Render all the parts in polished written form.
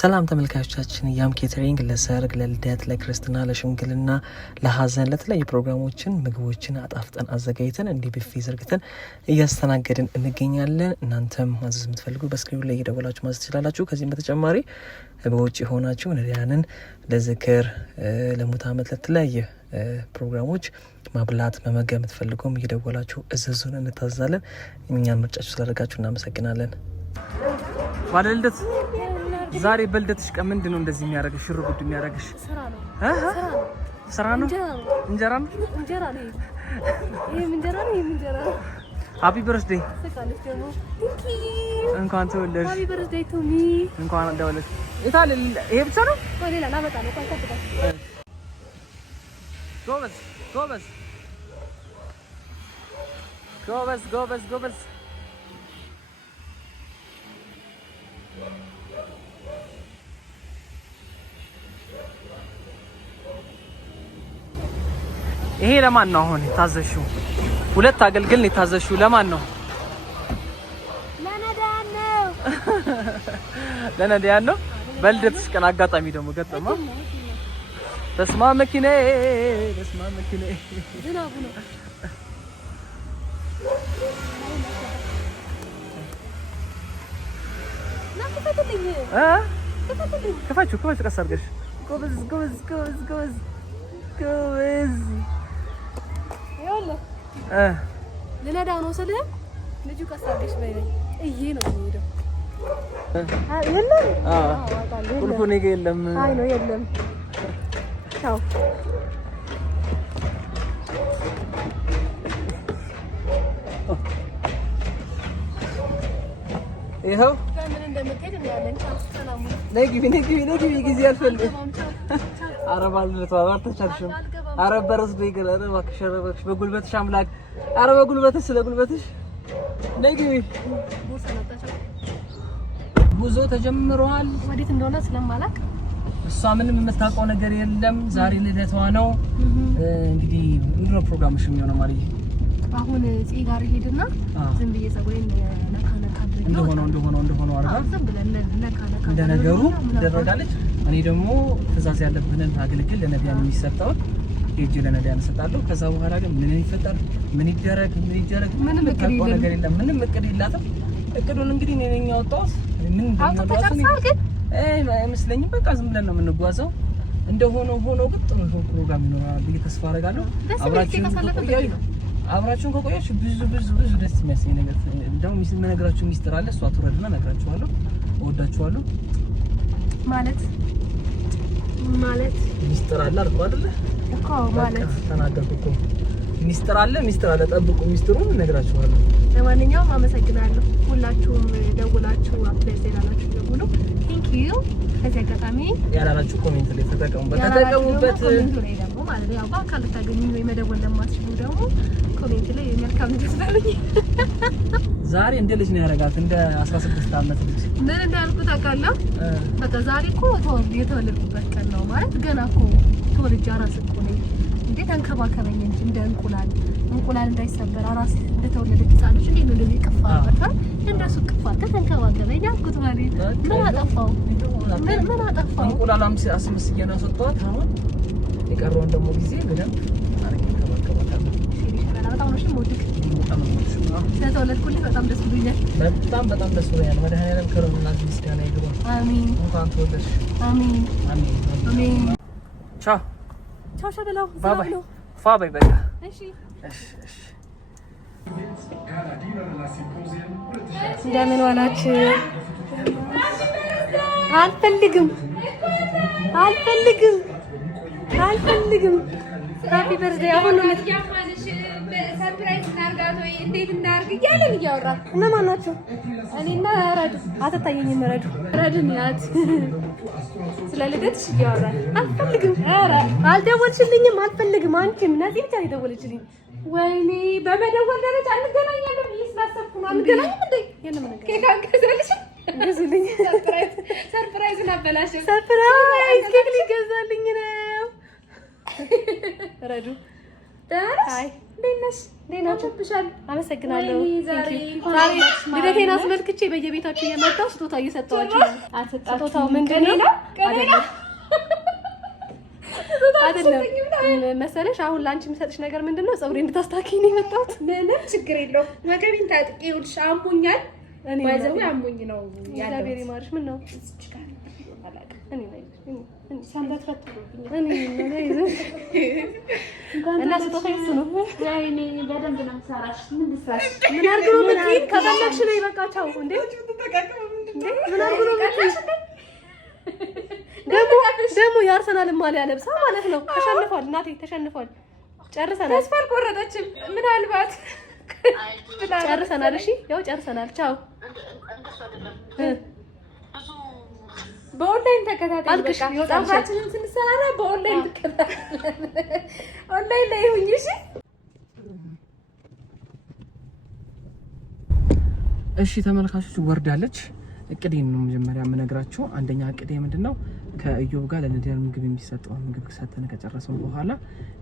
ሰላም ተመልካቾቻችን ያም ኬተሪንግ ለሰርግ ለልደት ለክርስትና ለሽምግልና ለሐዘን ለተለያዩ ፕሮግራሞችን ምግቦችን አጣፍጠን አዘጋጅተን እንዲህ ቢፌ ዘርግተን እያስተናገድን እንገኛለን። እናንተም ማዘዝ የምትፈልጉ በስክሪኑ ላይ እየደወላችሁ ማዘዝ ትችላላችሁ። ከዚህም በተጨማሪ በውጭ ሆናችሁ ነዳያንን ለዝክር ለሙት ዓመት ለተለያየ ፕሮግራሞች ማብላት መመገብ የምትፈልጉም እየደወላችሁ እዘዙን፣ እንታዛለን። እኛን ምርጫችሁ ስላደረጋችሁ እናመሰግናለን። ባለልደት ዛሬ በልደትሽ ቀን ምንድነው እንደዚህ የሚያደርግሽ? ሽር ጉድ የሚያደርግሽ ስራ ነው? እንጀራ ነው? ሃፒ በርዝዴይ እንኳን ተወለድሽ። ሃፒ በርዝዴይ ቱ ሚ እንኳን ተወለድሽ። እታለ ይሄ ብቻ ነው? ሌላ ላመጣ ነው። ጎበዝ ጎበዝ ጎበዝ ጎበዝ ጎበዝ። ይሄ ለማን ነው አሁን የታዘሽው? ሁለት አገልግል ነው የታዘሽው። ለማን ነው? ለነዳያን ነው። ለነዳያን ነው። በልደትሽ ቀን አጋጣሚ ደግሞ ገጠማ። ተስማ መኪና ዝናቡ ነው። ክፈችው ቀስ አድርገሽ። ጎበዝ ጎበዝ ጎበዝ ጎበዝ ጎበዝ። ልነዳ ነው ስልህ ልጁ ቀስ አድርገሽ በይኝ እዬ ነው የሚሄደው። የለም ቁልፉ እኔ ጋ የለም። አይ ነው የለም። ቻው ይኸው ምን እንደምትሄድ እናያለን። ቻው ሰላም ነይ ግቢ ጊዜ አልፈልግም። ኧረ ባልደረቷ አልተቻልሽም። ኧረ በርዝዴይ ይገላል። እባክሽ በጉልበትሽ አምላክ። ኧረ በጉልበትሽ ስለ ጉልበትሽ ነይ ግቢ። ጉዞ ተጀምሯል። ወዴት እንደሆነ ስለማላውቅ እሷ ምንም የምታውቀው ነገር የለም። ዛሬ ልደቷ ነው። እንግዲህ ምንድን ነው ፕሮግራምሽ የሚሆነው ማለት አሁን ጽጌ ጋር ሄድና ዝም ብዬ ፀጉሬን ነካ አድርጌ እንደሆነው አርጋ ዝም ብለን ነካ እንደነገሩ ትደረጋለች። እኔ ደግሞ ትእዛዝ ያለብንን አገልግል ለነቢያን የሚሰጠው ሄጄ ለነቢያን እሰጣለሁ። ከዛ በኋላ ግን ምን ይፈጠር ምን ይደረግ ምንም የምታውቀው ነገር የለም። ምንም እቅድ የላትም። እቅዱን እንግዲህ እኔ ነኝ ያወጣሁት። ምን እንደሚያወጣው አይመስለኝም። በቃ ዝም ብለን ነው የምንጓዘው። እንደሆነ ሆኖ ግን ጥሩ ፕሮግራም ይኖራል ብዬ ተስፋ አደርጋለሁ። አብራችሁን ከቆያችሁ ብዙ ደስ የሚያሰኝ ነገር እንደው የምነግራችሁ ሚስጥር አለ። እሷ ትወርድና እነግራችኋለሁ። እወዳችኋለሁ ማለት ሚስጥር አለ አልኩ አይደለ እኮ ማለት ተናገርኩ እኮ ሚስጥር አለ ጠብቁ። ሚስጥሩን እነግራችኋለሁ። ለማንኛውም አመሰግናለሁ። ሁላችሁም ደውላችሁ አፕዴት ያላችሁ ደውሉ። ቴንክ ዩ። ከዚህ አጋጣሚ ያላላችሁ ኮሜንት ላይ ተጠቀሙበት። ኮሜንት ላይ ደግሞ ማለት ነው ያው በአካል ታገኙ ወይ መደወል ለማትችሉ ደግሞ ኮሜንት ላይ መልካም ተስፋልኝ። ዛሬ እንደ ልጅ ነው ያረጋት፣ እንደ 16 ዓመት ልጅ። ምን እንዳልኩት አውቃለሁ። በቃ ዛሬ እኮ የተወለድኩበት ቀን ነው ማለት ገና እኮ ተወልጄ አራስ እኮ ነኝ። እንዴት ተንከባከበኝ እንጂ እንደ እንቁላል እንዳይሰበር አራስ እንደተወለደች ህፃኖች እንዴት ነው እንደዚህ ቅፋ አርፈን እንደሱ ቅፋ ተንከባከበኝ አልኩት ማለት ምን አጠፋው? እንቁላል አስመስዬ ነው ያስወጣሁት። አሁን የቀረውን ደግሞ ጊዜ በደንብ አረግ እንከባከባታለሁ። በጣም ነው ሽሞድክ ስለተወለድኩልኝ በጣም ደስ ብሎኛል። በጣም ደስ ብሎኛል። መድኃኒዓለም ከረምና ምስጋና ይግባ። አሜን። እንኳን ተወለድሽ። አሜን። ቻው ሸበላው ባባይ ፋባይ በቃ እሺ። እንደምን ዋላችሁ? አልፈልግም። ሃፒ በርዝዴይ አሁን ነው ሰርፕራይዝ እናርጋት ወይ እንዴት እናርግ እያለን እያወራን እነማን ናቸው? እኔና ረዱ አትታየኝም። ረዱን ያት ስለ ልደትሽ እያወራን አልፈልግም። ኧረ አልደወልሽልኝም። አልፈልግም። አንቺም ነፂ ብቻ የደወለችልኝ። ወይኔ በመደወል ደረጃ እንገናኛለን ብዬሽ ስላሰብኩ ነው። አንገናኝም እንዴ? የለም ነገር ኬክ አንገዛልሽ ገዝልኝ። ሰርፕራይዝ እናበላሽ። ሰርፕራይዝ ኬክ ሊገዛልኝ ነው ረዱ አይ ደነሽ ደናችሁብሻል አመሰግናለሁ ዛሬ ልደቴን አስመልክቼ በየቤታችሁ እየመጣሁ ስጦታ እየሰጠኋችሁ ስጦታው ምንድነው አይደለም መሰለሽ አሁን ላንቺ የምሰጥሽ ነገር ምንድነው ፀጉሬን እንድታስተካክዪ ነው የመጣሁት ምንም ችግር የለውም ወገቤን ታጥቄ ይኸውልሽ አሞኛል ባይዘው አሞኝ ነው ያለው እግዚአብሔር ይማርሽ ምን ነው እኔ ነኝ ሰንበት ፈትሮብኛል እና ስጦታ እሱ ነው ያይኔ በደንብ ነው የምሰራሽ ምን ልስራሽ ምን አድርጎ ነው የምትይኝ ከፈለግሽ ነው በቃ ቻው እንዴ ምን አድርጎ ነው የምትይኝ ደግሞ የአርሰናል ማሊያ ለብሳ ማለት ነው ተሸንፏል እናቴ ተሸንፏል ጨርሰናል ተስፋ አልቆረጠችም ምናልባት ጨርሰናል እሺ ያው ጨርሰናል ቻው በኦንላይን ተከታታይ በቃ ጸጉራችንን ስንሰራ በኦንላይን ተከታታይ ኦንላይን ላይ ሁኚ እሺ ተመልካቾች ወርዳለች እቅዴን ነው መጀመሪያ የምነግራችሁ አንደኛ እቅዴ ምንድነው ከኢዮብ ጋር ለነዲያን ምግብ የሚሰጠው ምግብ ሰተን ከጨረሰን በኋላ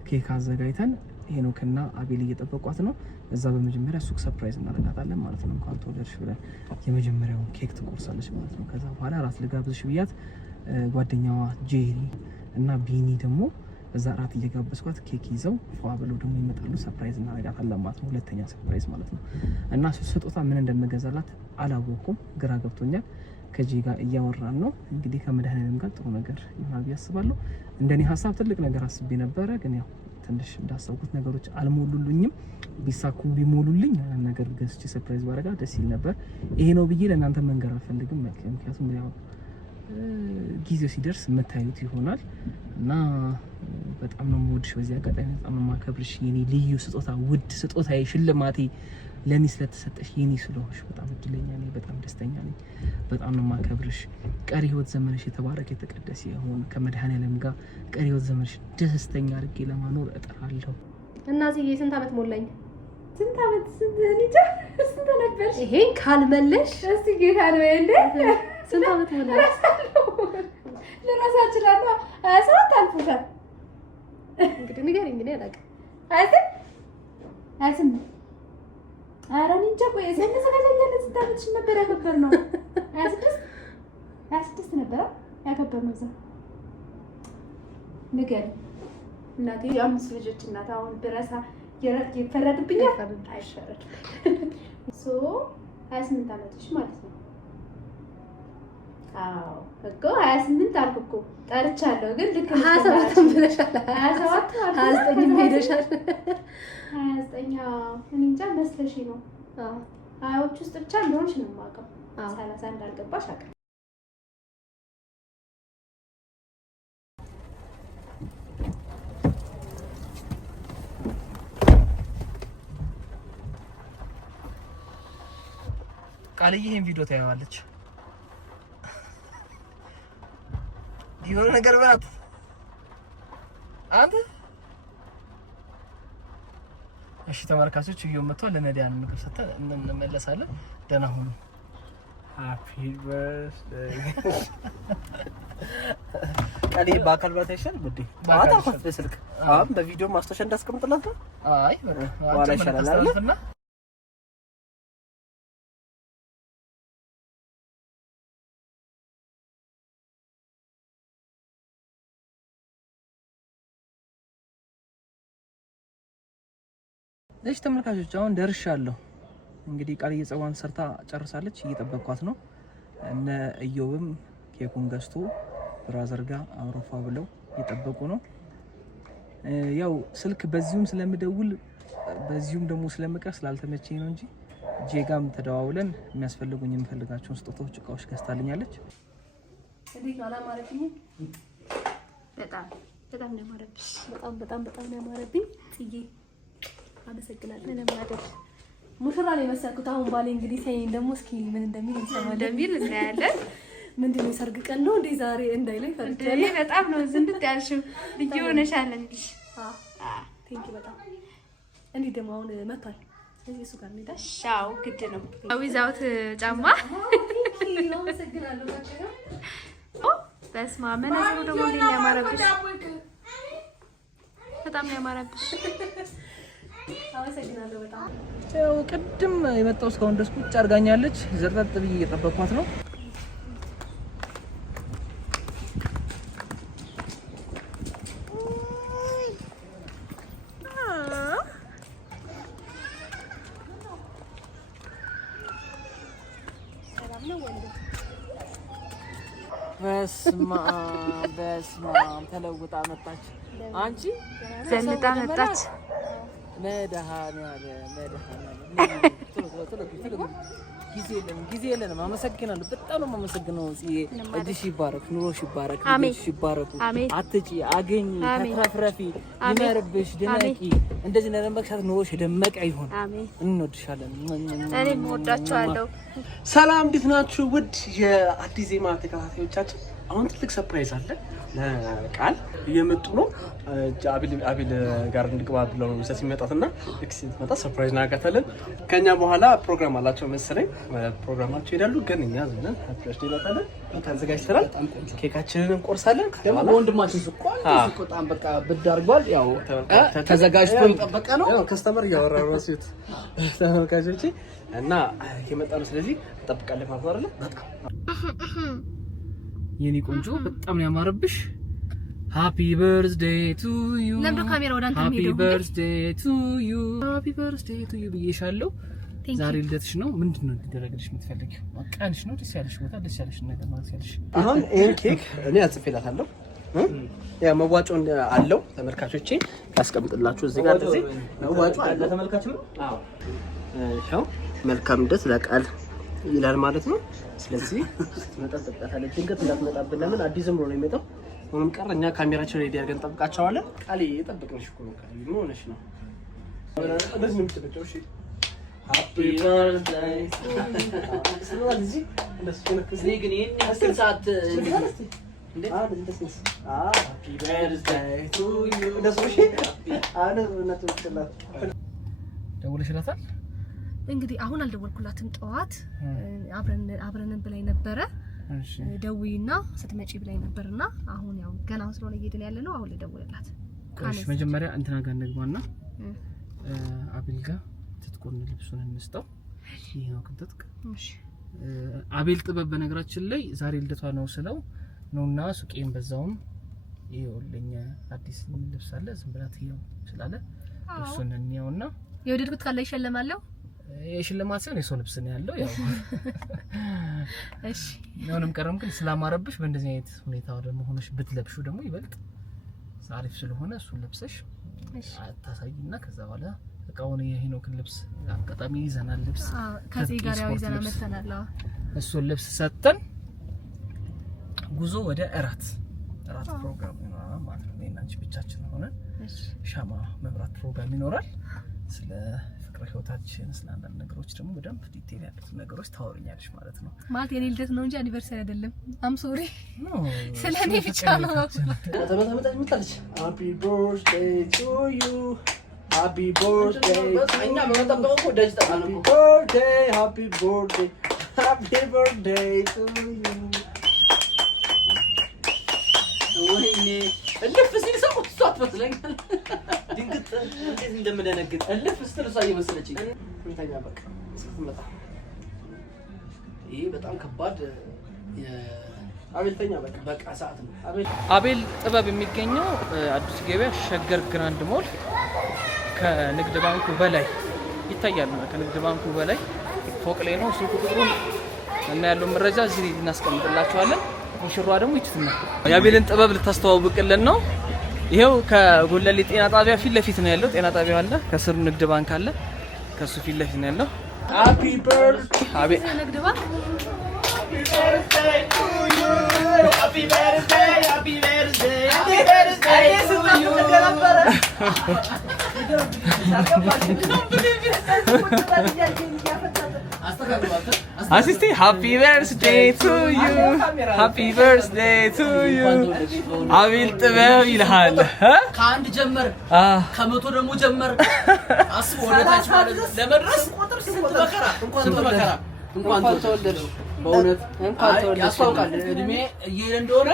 ኬክ አዘጋጅተን ሄኖክና አቤል እየጠበቋት ነው እዛ በመጀመሪያ ሱቅ ሰርፕራይዝ እናደርጋታለን ማለት ነው እንኳን ተወለድሽ ብለን የመጀመሪያው ኬክ ትቆርሳለች ማለት ነው ከዛ በኋላ ራት ልጋብዝሽ ብያት ጓደኛዋ ጄሪ እና ቢኒ ደግሞ እዛ ራት እየጋበዝኳት ኬክ ይዘው ፏ ብለው ደግሞ ይመጣሉ ሰርፕራይዝ እናደርጋታለን ማለት ነው ሁለተኛ ሰርፕራይዝ ማለት ነው እና ስጦታ ምን እንደምገዛላት አላወኩም ግራ ገብቶኛል ከጂ ጋር እያወራን ነው እንግዲህ ከመድኃኒዓለም ጋር ጥሩ ነገር ይሆናል ያስባለሁ እንደኔ ሐሳብ ትልቅ ነገር አስቤ ነበረ ግን ያው ትንሽ እንዳሰብኩት ነገሮች አልሞሉልኝም ቢሳኩ ቢሞሉልኝ ነገር ገዝቼ ሰርፕራይዝ ባረጋ ደስ ይል ነበር ይሄ ነው ብዬ ለእናንተ መንገር አልፈልግም ምክንያቱም ያው ጊዜው ሲደርስ መታየት ይሆናል እና በጣም ነው የምወድሽ በዚህ አጋጣሚ በጣም ነው የማከብርሽ የኔ ልዩ ስጦታ ውድ ስጦታዬ ሽልማቴ ለኔ ስለተሰጠሽ የኔ ስለሆንሽ በጣም እድለኛ ነኝ በጣም ደስተኛ ነኝ በጣም ነው የማከብርሽ ቀሪ ህይወት ዘመንሽ የተባረከ የተቀደሰ ይሁን ከመድኃኒዓለም ጋር ቀሪ ህይወት ዘመንሽ ደስተኛ አድርጌ ለማኖር እጥራለሁ እና እዚህ ስንት አመት ሞላኝ ስንት አመት እንጃ ስንት ነበር ይሄን ካልመለሽ እስቲ ጌታ ነው እንዴ ስንት አመት ሞላኝ ለራሳችን አጣ ሰዓት አልፎሻል እንግዲህ ንገሪኝ እኔ አላውቅም አይስም ኧረ እኔ እንጃ ቆይ ሰንሰ ከተኛለ ስንት አመትሽ ነበር ያከበርነው 26 ነበር ያከበርነው እዛ ንገሪኝ እናቴ የአምስት ልጆች እናት አሁን ብረሳ ይፈረድብኛል አይፈረድ ሶ 28 አመትሽ ማለት ነው አዎ እኮ 28 አልኩ እኮ ጠርቻለሁ ግን ልክ 27 ብለሻል 27 29 ሄደሻል 29 እኔ እንጃ መስለሽ ነው አዎቹ ውስጥ ብቻ እንደሆንሽ ነው የማውቀው 30 እንዳልገባሽ አውቃለሁ ቃልዬ ይሄን ቪዲዮ ታያዋለች የሆነ ነገር በላት አንተ እሺ ተመልካቾች እዩ መጥቷል ለነዲያን ምግብ ሰጥተን እንመለሳለን ደህና ሁኑ ሃፒ በርዝዴይ ቃልዬ በአካል ባታ ይሻል ጉዴ ባታ ፋፍ በስልክ አሁን በቪዲዮ ማስታወሻ እንዳስቀምጥላት ነው አይ ዋላ ይሻላል አይደል እሺ ተመልካቾች አሁን ደርሻለሁ እንግዲህ ቃልዬ ጸዋን ሰርታ ጨርሳለች እየጠበቅኳት ነው እነ ኢዮብም ኬኩን ገዝቶ ብራዘር ጋር አውሮፋ ብለው እየጠበቁ ነው ያው ስልክ በዚሁም ስለምደውል በዚሁም ደግሞ ስለምቀር ስላልተመቸኝ ነው እንጂ ጄጋም ተደዋውለን የሚያስፈልጉኝ የምፈልጋቸውን ስጦታዎች እቃዎች ገዝታልኛለች እንዴት አላማረብኝ በጣም ነው ያማረብሽ በጣም ነው ያማረብኝ ጥዬ አመሰግናለሁ ምንም አይደል ሙሽራ ላይ መሰልኩት አሁን ባሌ እንግዲህ ሳይን ደግሞ እስኪ ምን እንደሚል እንደሚል እናያለን ምንድነው ሰርግ ቀን ነው እንዴ ዛሬ እንዳይለኝ ፈርጃለሁ እኔ በጣም ነው ዝንጥ ያልሽው ልጅ ሆነሻል እንዴ ቴንኪ በጣም እንዴ ደግሞ አሁን መጣል እዚህ እሱ ጋር ሜዳ ሻው ግድ ነው ዊዛውት ጫማ አመሰግናለሁ ታከራ በስማ መነጽሩ ደግሞ እንዴት ያማረብሽ በጣም ያማረብሽ። አመሰግናለሁ በጣም። ያው ቅድም የመጣው እስካሁን ድረስ ቁጭ አድርጋኛለች። ዘርጠጥ ብዬ እየጠበቅኳት ነው። በስመ አብ ተለውጣ መጣች። አንቺ ዘንጣ መጣች። መድኃኒዓለም ጊዜ የለንም። አመሰግናለሁ። በጣም ነው የማመሰግነው። እጅሽ ይባረክ፣ ኑሮሽ ይባረክ፣ ልጆችሽ ይባረኩ። አትጪ፣ አገኝ፣ ተትረፍረፊ፣ ይመርብሽ፣ ድመቂ። እንደዚህ ነረንበክሻት ኑሮሽ የደመቀ ይሁን። እንወድሻለን። እኔም እወዳችኋለሁ። ሰላም፣ እንዴት ናችሁ? ውድ የአዲስ ዜማ ተከታታዮቻችን አሁን ትልቅ ሰርፕራይዝ አለ። ቃል እየመጡ ነው። አቤል ጋር እንድግባ ብለው ነው ሲመጣትና ልክ ሲመጣ ሰርፕራይዝ እናጋታለን። ከኛ በኋላ ፕሮግራም አላቸው መሰለኝ። ፕሮግራማቸው ይሄዳሉ፣ ግን እኛ ዝም አፍረሽ ይመጣለን። ተዘጋጅተናል። ኬካችንን እንቆርሳለን። ደግሞ ወንድማችን ስቋል በጣም በቃ ብድ አድርጓል። ያው ተዘጋጅቶ እየጠበቀ ነው። ያው ከስተመር እያወራ ነው ሲት ተመልካቾቼ እና እየመጣ ነው። ስለዚህ እንጠብቃለን ማለት አይደል? የኔ ቆንጆ በጣም ነው ያማረብሽ። ሃፒ በርዝዴይ ቱ ዩ። ለምዶ ካሜራ ወደ አንተ ሄዶ ሃፒ በርዝዴይ ቱ ዩ፣ ሃፒ በርዝዴይ ቱ ዩ ብዬሻለሁ። ዛሬ ልደትሽ ነው። ምንድነው እንዲደረግልሽ የምትፈልጊው? ቀንሽ ነው። ደስ ያለሽ ቦታ፣ ደስ ያለሽ ነገር ማለት ያለሽ። አሁን ይሄን ኬክ እኔ አጽፌላታለሁ። ያ መዋጮ አለው። ተመልካቾቼ ያስቀምጥላችሁ እዚህ ጋር እዚህ መዋጮ አለ። ተመልካች ነው። አዎ ያው መልካም ልደት ለቃል ይላል ማለት ነው። ስለዚህ ስትመጣ ትጠብቃታለች። ድንገት እንዳትመጣብን። ለምን አዲስ ዝም ብሎ ነው የሚመጣው። ምንም ቀር እኛ ካሜራችን ሬዲ አድርገን እንጠብቃቸዋለን። ቃል እየጠበቅንሽ እኮ ነው። ቃል ምን ሆነሽ ነው? እንደዚህ ነው የምትጠብቀው? እሺ ሃፒ በርዝዴይ ስለዚህ እንደሱ ነው። እዚህ ግን ይሄን ያክል ሰዓት እንዴ ሃፒ በርዝዴይ ቱ ዩ እንደሱ። እሺ ደውለሽላታል? እንግዲህ አሁን አልደወልኩላትም። ጠዋት አብረን ብላኝ ነበረ። እሺ ደውይና ስትመጪ ብላኝ ነበርና አሁን ያው ገና ስለሆነ እየሄድን ያለ ነው። አሁን ልደውልላት። እሺ መጀመሪያ እንትና ጋር እንግባና አቤል ጋር ትጥቁን ልብሱን እንስጠው። ይሄ ነው ክትጥቅ። እሺ አቤል ጥበብ በነገራችን ላይ ዛሬ ልደቷ ነው ስለው ነውና ሱቄን በዛውም ይኸውልኝ አዲስ ልብስ አለ ዝም ብላት ይኸው ስላለ እሱን እንየውና የወደድኩት ካለ ይሸለማለሁ። የሽልማት ሲሆን የሰው ልብስ ነው ያለው። ያው እሺ ምንም ቀረም ግን ስላማረብሽ በእንደዚህ አይነት ሁኔታ ደግሞ ሆነሽ ብትለብሹ ደግሞ ይበልጥ አሪፍ ስለሆነ እሱን ለብሰሽ አታሳይና ከዛ በኋላ እቃውን የሄኖክን ልብስ አጋጣሚ ይዘናል። ልብስ ከዚህ ጋር ያው ይዘና መተናል። እሱን ልብስ ሰጥተን ጉዞ ወደ እራት ፕሮግራም ይኖራል ማለት ነው። እኔና አንቺ ብቻችን ሆነን ሻማ መብራት ፕሮግራም ይኖራል። ስለ ህይወታችን ስለ አንዳንድ ነገሮች ደግሞ በደንብ ዲቴል ያሉት ነገሮች ታወሪኛለሽ ማለት ነው። ማለት የኔ ልደት ነው እንጂ አኒቨርሰሪ አይደለም። አም ሶሪ ስለኔ ብቻ ነው። ተመጣጣኝ ምታለች። ሃፒ በርዝዴይ ቱ ዩ ሃፒ በርዝዴይ እኛ መጠበቀው እኮ ደጅ ተጣጣ ነው። ሃፒ በርዝዴይ ቱ ዩ። ወይኔ እልፍ ሲል ሰው እሷ ትመስለኛል። ድንግጥ እንዴት እንደምደነግጥ እልፍ ስትል እሷ እየመሰለችኝ እንተኛ በቃ ስትመጣ። ይሄ በጣም ከባድ አቤልተኛ በቃ ሰዓት ነው። አቤል ጥበብ የሚገኘው አዲስ ገበያ ሸገር ግራንድ ሞል ከንግድ ባንኩ በላይ ይታያል። ከንግድ ባንኩ በላይ ፎቅ ላይ ነው። ስልክ ቁጥሩን እና ያለው መረጃ እዚህ እናስቀምጥላችኋለን። ሙሽሯ ደግሞ ይችትና የአቤልን ጥበብ ልታስተዋውቅልን ነው። ይሄው ከጎለሌ ጤና ጣቢያ ፊት ለፊት ነው ያለው። ጤና ጣቢያው አለ፣ ከስሩ ንግድ ባንክ አለ። ከሱ ፊት ለፊት ነው ያለው። ሃፒ በርዝዴይ አቤል ንግድ ባንክ ሃፒ በርዝዴይ ቱ ዩ ሃፒ በርዝዴይ ሃፒ በርዝዴይ ሃፒ በርዝዴይ ቱ ዩ አሲስቲ ሃፒ በርዝዴይ ቱ ዩ ሃፒ በርዝዴይ ቱ ዩ አቤል ጥበብ ይልሃል። ከአንድ ጀመር ከመቶ ደግሞ ጀመር አስቦ ወደታች ማለት ለመድረስ ቁጥር ስንት መከራ እንኳን ተወለደ። በእውነት እንኳን ተወለደ ያስታውቃል። እድሜ እየሄደ እንደሆነ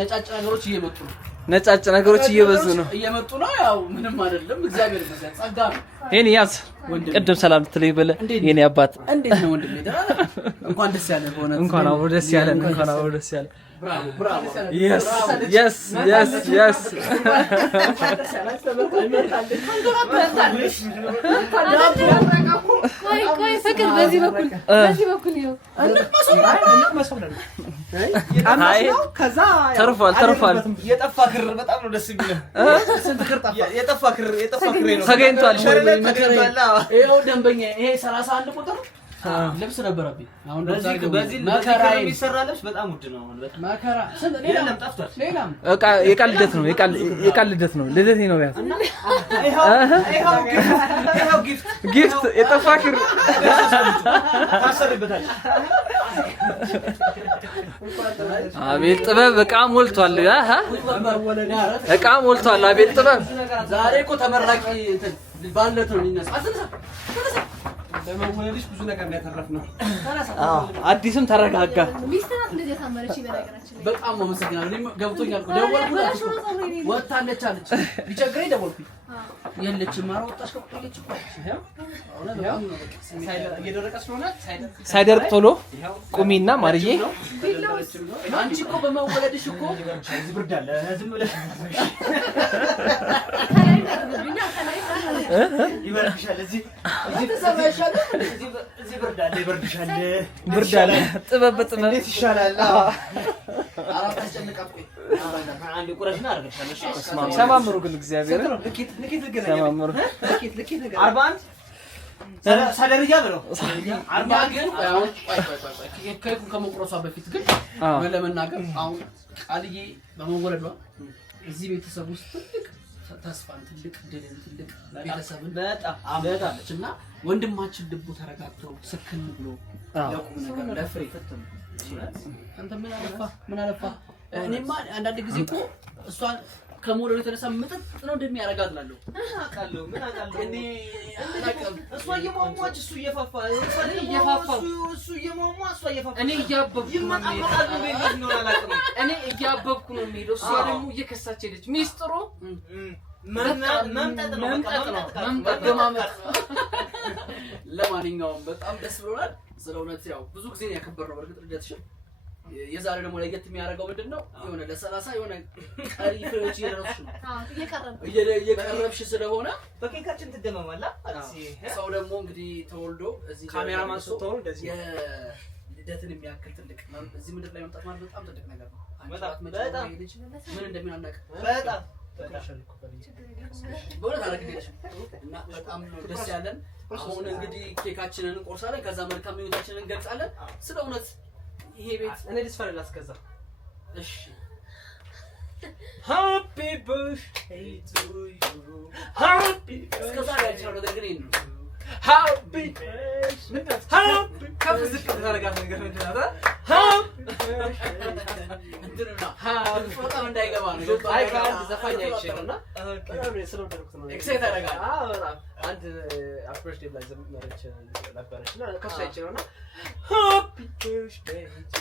ነጫጭ ነገሮች እየመጡ ነው። ነጫጭ ነገሮች እየበዙ ነው እየመጡ ነው። ያው ምንም አይደለም። እግዚአብሔር ይመስገን ጸጋ ነው። ይሄን ያዝ ቅድም ሰላም ልትለኝ ብለህ የኔ አባት እንዴት ነው ወንድሜ? እንኳን ደስ ያለ ሆነ። እንኳን አብሮ ደስ ያለ እንኳን አብሮ ደስ ያለ ብራቮ ብራቮ። yes yes yes yes ቆይ ፍቅር በዚህ በኩል ይኸው ከዛ ተርፏል የጠፋ ክር በጣም ነው ደስ የሚለው። ስንት ክር ጠፋ? የጠፋ ክር ነው ተገኝቷል። ይኸው ደንበኛ ይሄ 31 ቁጥር ልብስ ነበረብኝ። አሁን በዚህ መከራ የሚሰራ ልብስ በጣም ውድ ነው። አሁን በጣም መከራ ሌላም ጠፍቷል። ሌላም የቃል ልደት ነው ልደቴ ነው ያዝ ይኸው ጊፍት የጠፋ ክር ታሰርበታል። አቤል ጥበብ እቃ ሞልቷል። እቃ ሞልቷል። አቤል ጥበብ ዛሬ እኮ ተመራቂ ባለት ነው የሚነሳ ለማወለድሽ ብዙ ነገር ያተረፍነው። አዲስም ተረጋጋ። ሚስት ናት እንደዚህ ያሳመረች በነገራችን ላይ በጣም አመሰግናለሁ። እኔም ገብቶኛል። ደወልኩላት እኮ ወጣለች አለች። ቢቸግረኝ ደወልኩኝ። የለችም ኧረ ወጣሽ ከቆየች እኮ እየደረቀች ነው። ሳይደርቅ ቶሎ ቁሚና ማርዬ አንቺ እኮ በመወለድሽ እኮ እዚህ ብርድ አለ። ዝም ብለሽ ይበርድሻል። እዚህ ተሰማሻል። እዚህ ብርድ አለ። ይበርድሻል። ብርድ አለ። ጥበብ እንዴት ይሻላል? አራት አስጨንቃት። ቆይ አንዴ ቁረሽና አርገሻለሽ። ሰማምሩ ግን እግዚአብሔር ልኬት ሰማምሩ ልኬት 41 ሳደርያ ብለው 40 ግን አሁን ቆይ ከይኩን ከመቁረሷ በፊት ግን ለመናገር አሁን ቃልዬ በመወለዷ እዚህ ቤተሰብ ውስጥ ትልቅ ተስፋን ትልቅ ድልን ትልቅ ቤተሰብን በጣም አለች እና ወንድማችን ልቡ ተረጋግቶ ስክን ብሎ ለቁም ነገር ለፍሬ ፈተም አንተ ምን አለፋ እኔማ አንዳንድ ጊዜ እኮ እሷን ከሞዴሉ የተነሳ ምጥጥ ነው እንደሚያረጋት ላለው አቃለው ምን አቃለው እኔ እሷ እየሟሟች እሱ እየፋፋ እሱ እየሟሟ እሷ እየፋፋ እኔ እያበብኩ ነው የሚሄደው እሷ ደግሞ እየከሳች ሄደች። ሚስጥሩ መምጠጥ ነው። ለማንኛውም በጣም ደስ ብሎናል። ስለ እውነት ያው ብዙ ጊዜ ያከበርነው በርግጥ ልደትሽን የዛሬ ደግሞ ለየት የሚያደርገው ምንድነው የሆነ ለ30 የሆነ ቀሪ ፍሬዎች እየደረሱሽ ነው። እየቀረብሽ ስለሆነ በኬካችን ትደመማላ። ሰው ደግሞ እንግዲህ ተወልዶ እዚህ ካሜራማን ስትሆኑ እንደዚህ የልደትን የሚያክል ትልቅ እዚህ ምድር ላይ መምጣት ማለት በጣም ትልቅ ነገር ነው። በጣም ምን እንደሚያናቅ በጣም በእውነት አረግልሽ እና በጣም ደስ ያለን። አሁን እንግዲህ ኬካችንን እንቆርሳለን፣ ከዛ መልካም ህይወታችንን እንገልጻለን። ስለ እውነት ይሄ ቤት እኔ ልስፈር ላስከዛ። እሺ ሃፒ በርዝዴይ ቱ ዩ ሃፒ እስከዛ ያልቻለው ነገር ግን ይሄን ነው። ሃፒ ሃፒ ከፍ ዝቅ ተደረጋት ነገር ምንድነው? እንትና በጣም እንዳይገባ ነው። አይ ካንድ ዘፋኝ አይችልምና በጣም ስለወደድኩት ነው። ኤክሳይት አደረጋል። በጣም አንድ አፍሬሽ ዴይ ላይ ዘመረች ነበርሽና ከፍ አይችልምና ሃፒ በርዝዴይ ቱ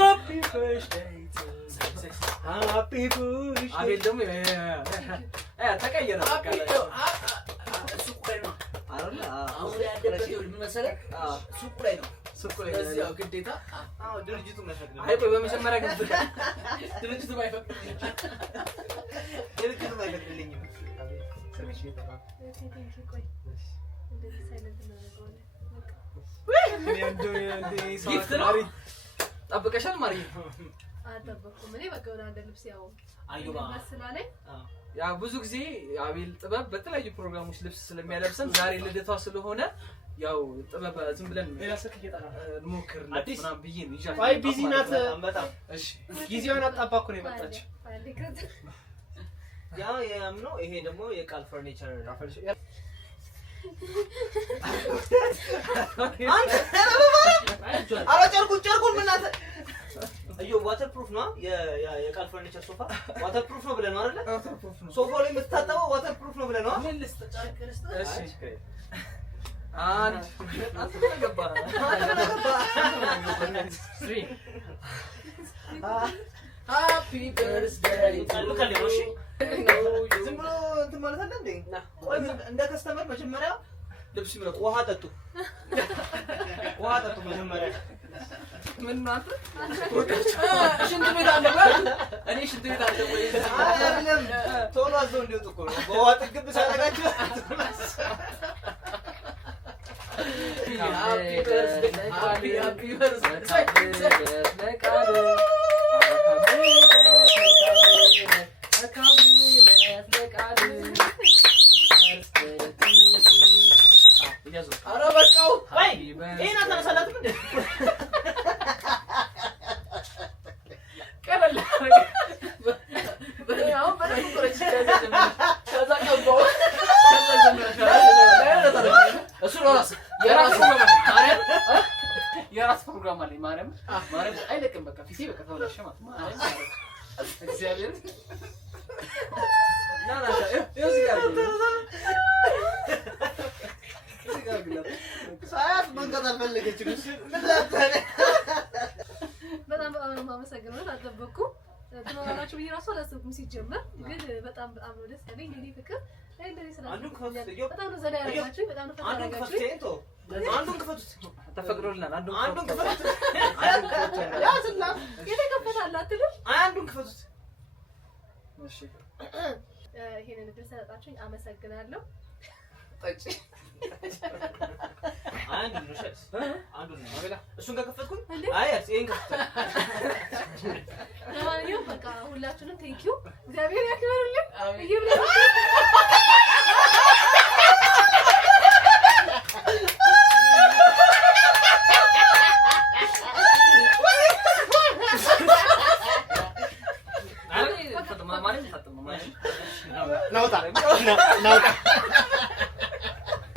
ሃፒ በርዝዴይ ቱ ሃፒ በርዝዴይ አቤል ደግሞ ተቀየረ። ሱቅ ላይ ነው አይደል? አሁን ያደረገው ምን መሰለህ? ሱቅ ላይ ነው። ሱቅ ላይ ነው ያው ግዴታ። አዎ ድርጅቱ ማይፈቅድ። አይ ቆይ በመጀመሪያ ግን ድርጅቱ ማይፈቅድልኝም። ጊፍት ነው። ጠብቀሻል ማርዬ? አልጠበኩም። እኔ በቃ ወደ አንድ ልብስ ያው አዩባ ስላለኝ ያ ብዙ ጊዜ አቤል ጥበብ በተለያዩ ፕሮግራሞች ልብስ ስለሚያለብሰን ዛሬ ልደቷ ስለሆነ ያው ጥበብ ዝም ብለን እንሞክርላት ምናምን ብዬ ነው ይሻላል። አይ ቢዚ ናት በጣም። እሺ ጊዜዋን አጣባ እኮ ነው የመጣችው። ያው ያምነው ይሄ ደግሞ የቃል ፈርኒቸር ራፈርሽ አረ ጨርቁን ምን አተ አዩ ዋተር ፕሩፍ ነው። የቃል ፈርኒቸር ሶፋ ዋተር ፕሩፍ ነው ብለህ ነው አይደል? ሶፋው ላይ የምትታጠበው ዋተር ፕሩፍ ነው ብለህ ነው። ምን ልስጥጫርክ ልስጥ? እሺ አንድ ሃፒ በርዝዴይ አልከለሽ ዝም ብሎ እንትን ማለት አለ እንዴ? እንደ ከስተመር መጀመሪያ ልብስ ይምረጡ፣ ውሃ ጠጡ መጀመሪያ። ምን ማለት ሽንት ቤት አለ እኔ ሽንት ቤት አለ ወይ አይደለም ቶሎ አዘው እንዲወጡ እኮ ነው። በውሃ ጥግብ ሳደርጋቸው ሃፒ በርዝዴይ የራስ ፕሮግራም አለኝ። ማርያም አይለቅም። በቃ ፊቴ በቃ ተበላሸ ማለት ማርያም እግዚአብሔር ሳያት መንቀጥ አልፈለገችም። በጣም ነው የማመሰግነው። አልጠበኩም ትኖራላችሁ ብዬ እራሱ አላሰብኩም ሲጀመር፣ ግን በጣም ነው ደስ ያለኝ። የእኔ ፍቅር በጣም ነው ዘና ያደረጋችሁኝ። በጣም ነው ፈታረጋችሁኝ። አንዱን ክፈቱት ተፈቅዶልናል። አንዱን ክፈቱት ያዝላ የተከፈታል አትልም? አንዱን ክፈቱት። እሺ ይሄንን እድል ስለሰጣችሁኝ አመሰግናለሁ። ጠጪ አንዱን ነው እሱን ከከፈትኩኝ አይ እኔን ከፈትኩ። ለማንኛውም በቃ ሁላችሁንም ቴንኪው፣ እግዚአብሔር ያክብርልኝ።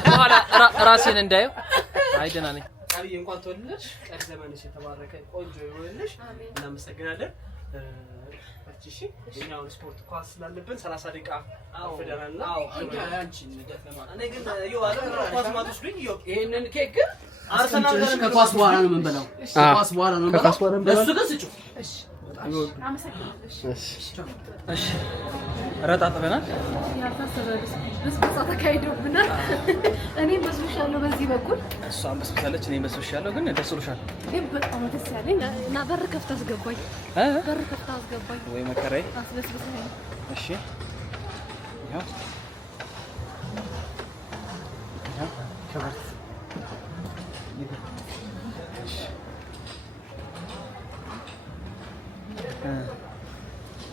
በኋላ ራሴን እንዳየው አይ ደህና ነኝ። ቃልዬ እንኳን ተወልደሽ ቀሪ ዘመንሽ የተባረከ ቆንጆ ይሆንልሽ። እናመሰግናለን። እሺ እኛውን ስፖርት ኳስ ስላለብን 30 ደቂቃ አፍደናልና አንቺ እንደት ለማለት እኔ ግን ኳስ ማትወስዱኝ ይሄንን ኬክ ግን አርሰናል ጋር ከኳስ በኋላ ነው የምንበላው። ከኳስ በኋላ ነው የምንበላው። እሱ ግን ስጩ። እሺ አመሰግናለሁ። እሺ ረጣጥበናል። በስብሳ ተካሂዶብናል። እኔም በስብሻለሁ በዚህ በኩል እሷም በስብሳለች፣ እኔም በስብሻለሁ። ግን ደስ ብሎሻል? ግን በጣም ደስ ያለኝ እና በር ከፍታ አስገባኝ። በር ከፍታ አስገባኝ ወይ መከራዬ። አስበስብሰኝ። እሺ ያው ከበርት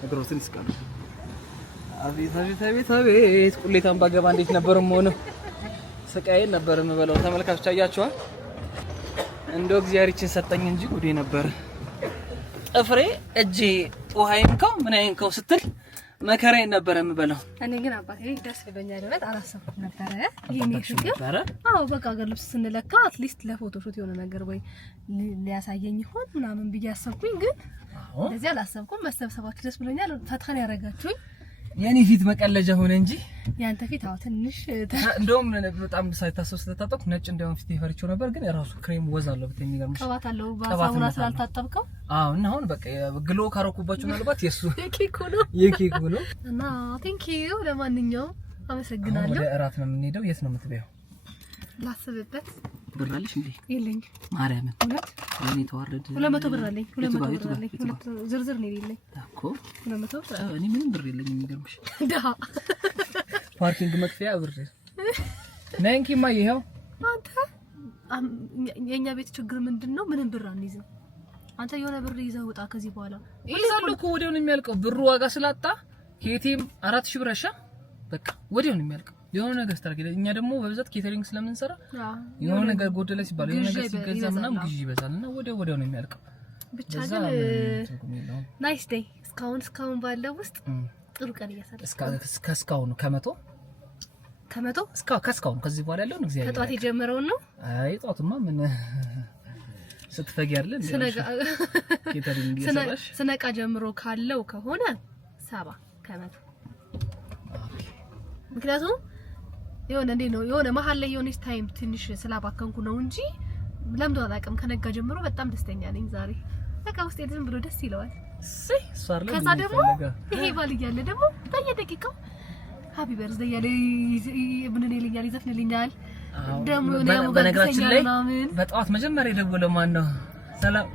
እግሮትን ይስቃሉ። አቤት አቤት አቤት አቤት ቁሌታን ባገባ እንዴት ነበር የምሆነው? ስቃዬን ነበር የምበላው። ተመልካቾች አያችኋል። እንደው እግዚአብሔርን ሰጠኝ እንጂ ጉዴ ነበር። ጥፍሬ እጄ ውሃ ይንካው ምን አይንካው ስትል መከራዬን ነበር የምበላው። እኔ ግን አባቴ ደስ ብሎኛል። በጣም አላሰብኩም ነበር ይሄኔ ፍቅር። አዎ በቃ ሀገር ልብስ ስንለካ አትሊስት ለፎቶ ሹት የሆነ ነገር ወይ ሊያሳየኝ ይሆን ምናምን ብዬ አሰብኩኝ። ግን እንደዚህ አላሰብኩም። መሰብሰባችሁ ደስ ብሎኛል። ፈታን ያረጋችሁኝ። የኔ ፊት መቀለጃ ሆነ እንጂ ያንተ ፊት አዎ ትንሽ እንደውም በጣም ሳይታሰብ ስለታጠብኩ ነጭ እንዳይሆን ፊት ይፈርቸው ነበር። ግን የራሱ ክሬም ወዝ አለው በጣም የሚገርምሽ ቅባት አለው ባሳሙና ስላልታጠብከው። አዎ እና አሁን በቃ ግሎ ካረኩባችሁ ምናልባት የሱ የኬኩ ነው እና ቴንክ ዩ። ለማንኛውም አመሰግናለሁ። ወደ እራት ነው የምንሄደው። የት ነው የምትበይው? ላስብበት። ብር አለሽ እንዴ? የለኝም። ማርያምን እኔ ተዋረድ 200 ብር አለኝ። 200 ብር አለኝ። ዝርዝር ነው የሌለኝ እኮ 200 ብር። እኔ ምንም ብር የለኝም። የሚገርምሽ ደሃ ፓርኪንግ መክፈያ ብር ነንኪማ። ይሄው አንተ የኛ ቤት ችግር ምንድነው? ምንም ብር አንይዝም። አንተ የሆነ ብር ይዘህ ወጣ ከዚህ በኋላ ይዛሉ እኮ ወዲያው ነው የሚያልቀው። ብሩ ዋጋ ስላጣ ኬቲም 4000 ብር አሻ በቃ ወዲያው ነው የሚያልቀው። የሆነ ነገር ስታርገለ እኛ ደግሞ በብዛት ኬተሪንግ ስለምንሰራ የሆነ ነገር ጎደለ ሲባል የሆነ ነገር ሲገዛ ምናምን ግዢ ይበዛልና ወዲያው ነው የሚያልቀው። ብቻ ግን ናይስ ዴይ እስካሁን ባለው ውስጥ ጥሩ ቀን እያሳለፍኩ እስካሁን ከመቶ እስካሁን ከዚህ በኋላ ያለውን እግዚአብሔር ከጧት የጀመረውን ነው። አይ ጧትማ ምን ስትፈጊ አይደል ኬተሪንግ እየሰራሽ ስነቃ ጀምሮ ካለው ከሆነ 70 ከመቶ። ምክንያቱም የሆነ እንዴ ነው የሆነ መሀል ላይ የሆነች ታይም ትንሽ ስላባከንኩ ነው እንጂ ለምዶ አላውቅም። ከነጋ ጀምሮ በጣም ደስተኛ ነኝ ዛሬ። በቃ ውስጤ ዝም ብሎ ደስ ይለዋል። ከዛ ደግሞ ይሄ ባል እያለ ደግሞ በየደቂቃው ሃፒ በርዝዴይ ያለ ምን ይልኛል ይዘፍንልኛል ደግሞ በነገራችን ላይ በጠዋት መጀመሪያ የደወለው ማን ነው? ሰላም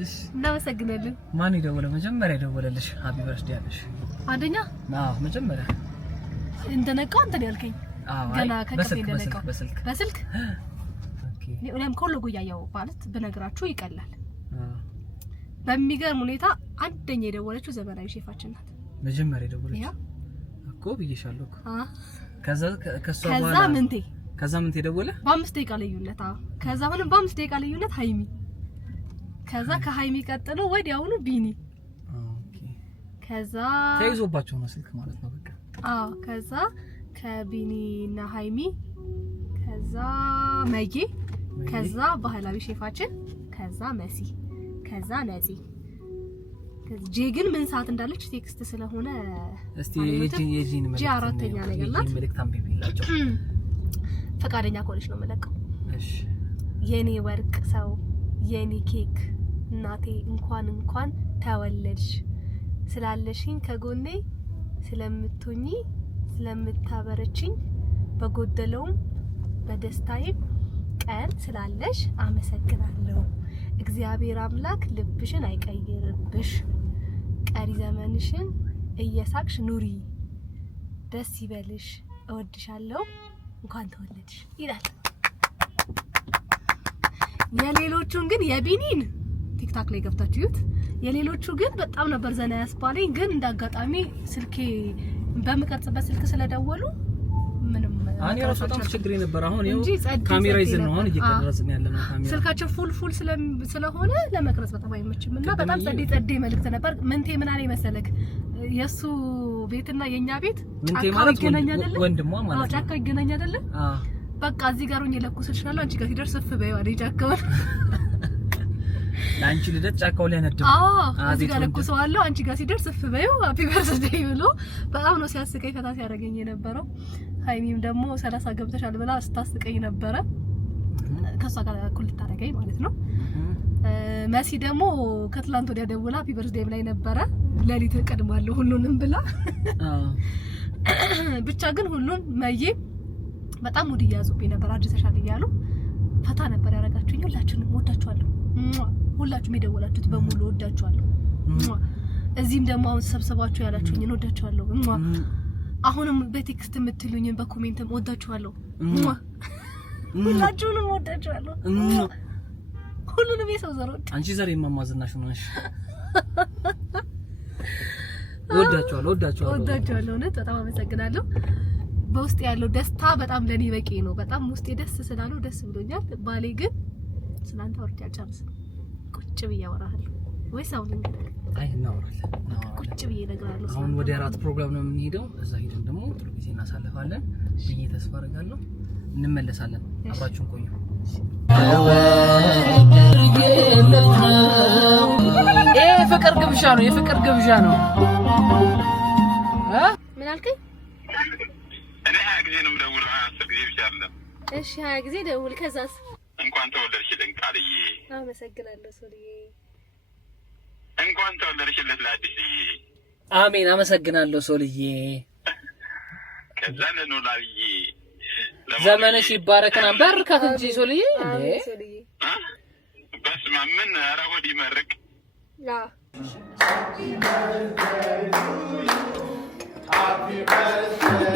እሺ እናመሰግናለን። ማን የደወለው መጀመሪያ የደወለልሽ ሃፒ በርዝዴይ ያለሽ? አንደኛ መጀመሪያ እንደነቃው እንትን ያልከኝ ገና ከከፈለ እንደነቃው በስልክ ኦኬ እኔም ኮሎጎ ያያው ማለት በነገራችሁ ይቀላል። በሚገርም ሁኔታ አንደኛ የደወለችው ዘመናዊ ሼፋችን ናት። መጀመሪያ የደወለችው እኮ ብዬሻለሁ እኮ ከዛ ከዛ ምንቴ ደወለ በ5 ደቂቃ ልዩነት ከዛ አሁንም በ5 ደቂቃ ልዩነት ሃይሚ ከዛ ከሃይሚ ቀጥሎ ወዲያውኑ ቢኒ ከዛ ተይዞባቸው ነው ስልክ ማለት ነው በቃ ከዛ ከቢኒና ሃይሚ ከዛ መጌ ከዛ ባህላዊ ሼፋችን ከዛ መሲ ከዛ ነፂ ከዚ ግን ምን ሰዓት እንዳለች ቴክስት ስለሆነ እስቲ የጂን አራተኛ ነገር ናት መልእክታም ቢቢላቸው ፈቃደኛ ኮሌጅ ነው መለቀው እሺ የኔ ወርቅ ሰው የኔ ኬክ እናቴ እንኳን ተወለድሽ ስላለሽኝ ከጎኔ ስለምትሆኚ ስለምታበረችኝ በጎደለውም በደስታዬም ቀን ስላለሽ አመሰግናለሁ። እግዚአብሔር አምላክ ልብሽን አይቀይርብሽ። ቀሪ ዘመንሽን እየሳቅሽ ኑሪ። ደስ ይበልሽ። እወድሻለሁ። እንኳን ተወለድሽ ይላል። የሌሎቹን ግን የቢኒን ቲክታክ ላይ ገብታችሁ ይዩት። የሌሎቹ ግን በጣም ነበር ዘና ያስባለኝ። ግን እንዳጋጣሚ ስልኬ በመቀርጽበት ስልክ ስለደወሉ ምንም አኔ ራሱ በጣም ችግር ነበር። አሁን ይኸው ካሜራ ይዘን ነው አሁን እየቀረጽን ያለነው ካሜራ ስልካቸው ፉል ስለሆነ ለመቅረጽ በጣም አይመችም እና በጣም ጸዴ መልክት ነበር። ምንቴ ምን አለኝ መሰለክ የሱ ቤትና የኛ ቤት ምንቴ ማለት ወንድሟ ማለት ነው። ጫካ ይገናኝ አይደለ? በቃ እዚህ ጋር ሆኜ ለኩስልሻለሁ አንቺ ጋር ሲደርስ እፍ በይው አለኝ ጫካው ለአንቺ ልደት ጫካው ላይ ነደው እዚህ ጋር ለኩሰዋለሁ አንቺ ጋር ሲደርስ እፍ በይው ሃፒ በርዝዴይ ብሎ በጣም ነው ሲያስቀኝ ፈታ ሲያደርገኝ የነበረው። ሃይሚም ደግሞ 30 ገብተሻል ብላ ስታስቀኝ ነበረ ከሷ ጋር እኩል ልታረገኝ ማለት ነው። መሲ ደግሞ ከትላንት ወዲያ ደውላ ሃፒ በርዝዴይ ላይ ነበረ ለሊት ቀድማለሁ ሁሉንም ብላ ብቻ ግን ሁሉም መዬ በጣም ሙድ ያዙብኝ ነበር አድርሰሻል እያሉ ፈታ ነበር ያረጋችሁኝ። ሁላችሁንም ወዳችኋለሁ። ሁላችሁም የደወላችሁት በሙሉ ወዳችኋለሁ። እዚህም ደግሞ አሁን ተሰብስባችሁ ያላችሁኝ ወዳችኋለሁ። አሁንም በቴክስት የምትሉኝን በኮሜንትም ወዳችኋለሁ። ሁላችሁንም ወዳችኋለሁ። ሁሉንም የሰው ዘሮች አንቺ ዘር የማማዝናሽ ነሽ። ወዳችኋለሁ። እውነት በጣም አመሰግናለሁ። በውስጥ ያለው ደስታ በጣም ለኔ በቂ ነው። በጣም ውስጤ ደስ ስላለው ደስ ብሎኛል። ባሌ ግን ስላንተ ወርቅ ያጫርስ ቁጭ ብዬ አወራለሁ ወይስ አሁን እንግዲህ እናወራለን። ቁጭ ብዬ እነግራለሁ። አሁን ወደ አራት ፕሮግራም ነው የምንሄደው። እዛ ሄደን ደግሞ ጥሩ ጊዜ እናሳልፋለን ብዬ ተስፋ አደርጋለሁ። እንመለሳለን። አብራችሁን ቆዩ። ፍቅር ግብዣ ነው። የፍቅር ግብዣ ነው። ምን አልከኝ? እኔ 20 ጊዜ ነው የምደውለው 10 ጊዜ ብቻ አይደለም። እሺ 20 ጊዜ ደውል። ከዛስ እንኳን ተወለድሽልኝ ቃልዬ። አመሰግናለሁ ሶልዬ። እንኳን ተወለድሽለት ለአዲስዬ። አሜን። አመሰግናለሁ ሶልዬ። ከዛ ለኖላልዬ ዘመንሽ ይባረክና በርካት እንጂ ሶልዬ። አሜን ሶልዬ። በስመ አብ ምን ኧረ ሆድ ይመርቅ። Happy birthday